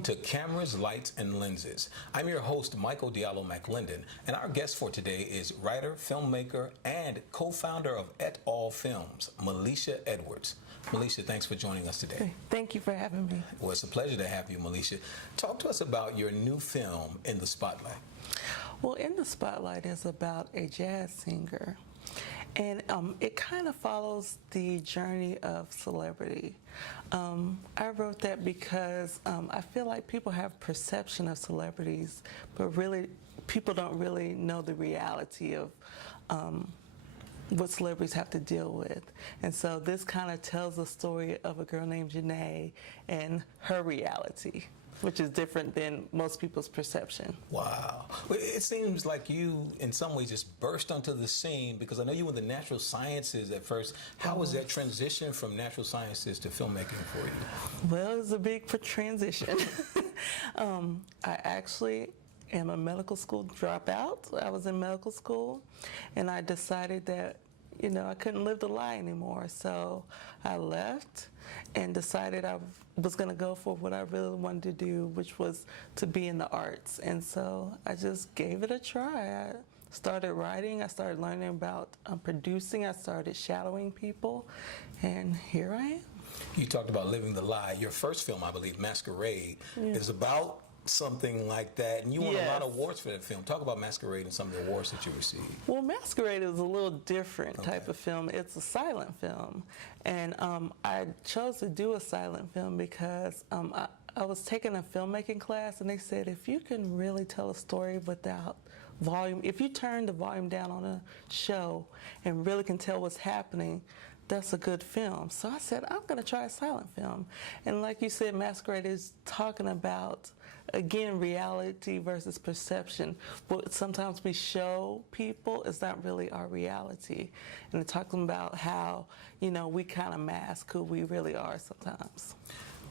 Welcome to Cameras, Lights, and Lenses. I'm your host, Michael Diallo McLendon, and our guest for today is writer, filmmaker, and co-founder of Et Al Films, Meleisha Edwards. Meleisha, thanks for joining us today. Thank you for having me. Well, it's a pleasure to have you, Meleisha. Talk to us about your new film, In the Spotlight. Well, In the Spotlight is about a jazz singer. And it kind of follows the journey of celebrity. I wrote that because I feel like people have perception of celebrities, but really people don't really know the reality of what celebrities have to deal with. And so this kind of tells the story of a girl named Janae and her reality, which is different than most people's perception. Wow. Well, it seems like you, in some ways, just burst onto the scene, because I know you were in the natural sciences at first. How was that transition from natural sciences to filmmaking for you? Well, it was a big transition. I actually am a medical school dropout. I was in medical school, and I decided that I couldn't live the lie anymore. So I left and decided I was going to go for what I really wanted to do, which was to be in the arts. And so I just gave it a try. I started writing. I started learning about producing. I started shadowing people. And here I am. You talked about living the lie. Your first film, I believe, Masquerade, is about something like that, and you won a lot of awards for that film. Talk about Masquerade and some of the awards that you received. Well, Masquerade is a little different type of film. It's a silent film, and I chose to do a silent film because I was taking a filmmaking class, and they said if you can really tell a story without volume, if you turn the volume down on a show and really can tell what's happening, that's a good film. So I said, I'm going to try a silent film. And like you said, Masquerade is talking about, again, reality versus perception. What sometimes we show people is not really our reality. And it's talking about how, we kind of mask who we really are sometimes.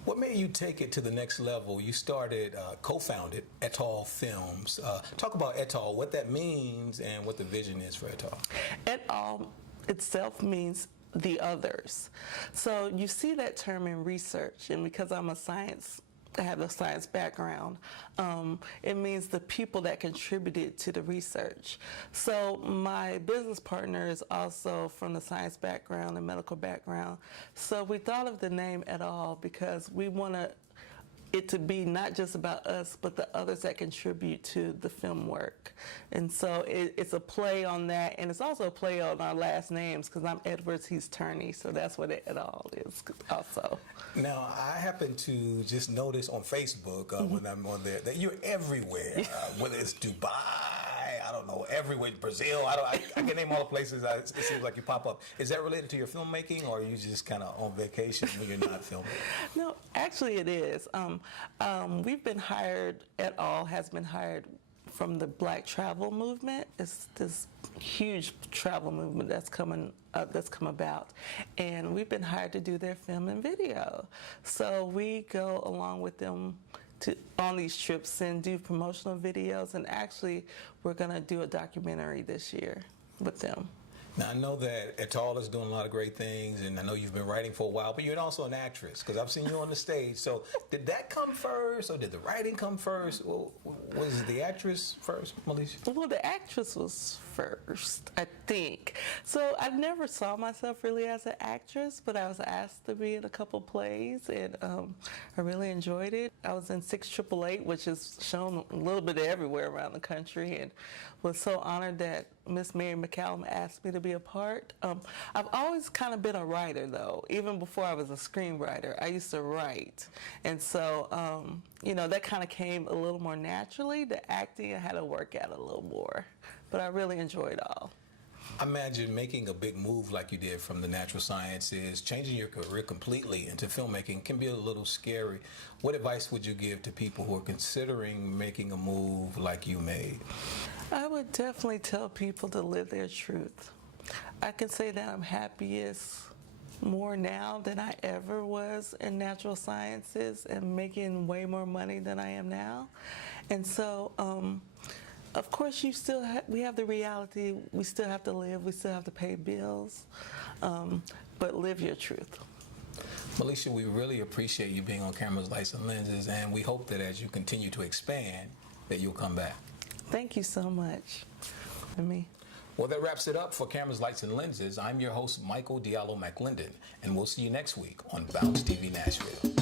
What made you take it to the next level? You started, co-founded Et Al Films. Talk about Et Al, what that means, and what the vision is for Et Al. Et Al itself means the others. So you see that term in research, and because I have a science background, it means the people that contributed to the research. So my business partner is also from the science background and medical background. So we thought of the name Et Al because we want it to be not just about us, but the others that contribute to the film work. And so it's a play on that, and it's also a play on our last names, because I'm Edwards, he's Turney, so that's what Et Al is also. Now, I happen to just notice on Facebook when I'm on there that you're everywhere, whether it's Dubai, I don't know, everywhere, Brazil, I can name all the places it seems like you pop up. Is that related to your filmmaking, or are you just kind of on vacation when you're not filming? No, actually it is. We've been hired, Et Al has been hired from the Black travel movement. It's this huge travel movement that's come about, and we've been hired to do their film and video. So we go along with them on these trips and do promotional videos, and actually we're going to do a documentary this year with them. Now, I know that Et Al is doing a lot of great things, and I know you've been writing for a while, but you're also an actress, because I've seen you on the stage. So did that come first, or did the writing come first? Well, was the actress first, Meleisha? Well, the actress was first, I think. So I never saw myself really as an actress, but I was asked to be in a couple plays, and I really enjoyed it. I was in 6888, which is shown a little bit everywhere around the country, and was so honored that Miss Mary McCallum asked me to be a part. I've always kind of been a writer, though. Even before I was a screenwriter, I used to write. And so, that kind of came a little more naturally. The acting, I had to work at a little more. But I really enjoyed it all. I imagine making a big move like you did from the natural sciences, changing your career completely into filmmaking can be a little scary. What advice would you give to people who are considering making a move like you made? I would definitely tell people to live their truth. I can say that I'm happiest more now than I ever was in natural sciences, and making way more money than I am now. And so, of course, we have the reality. We still have to live. We still have to pay bills. But live your truth. Meleisha, we really appreciate you being on Cameras, Lights, and Lenses, and we hope that as you continue to expand, that you'll come back. Thank you so much for me. Well, that wraps it up for Cameras, Lights, and Lenses. I'm your host, Michael Diallo McLendon, and we'll see you next week on Bounce TV Nashville.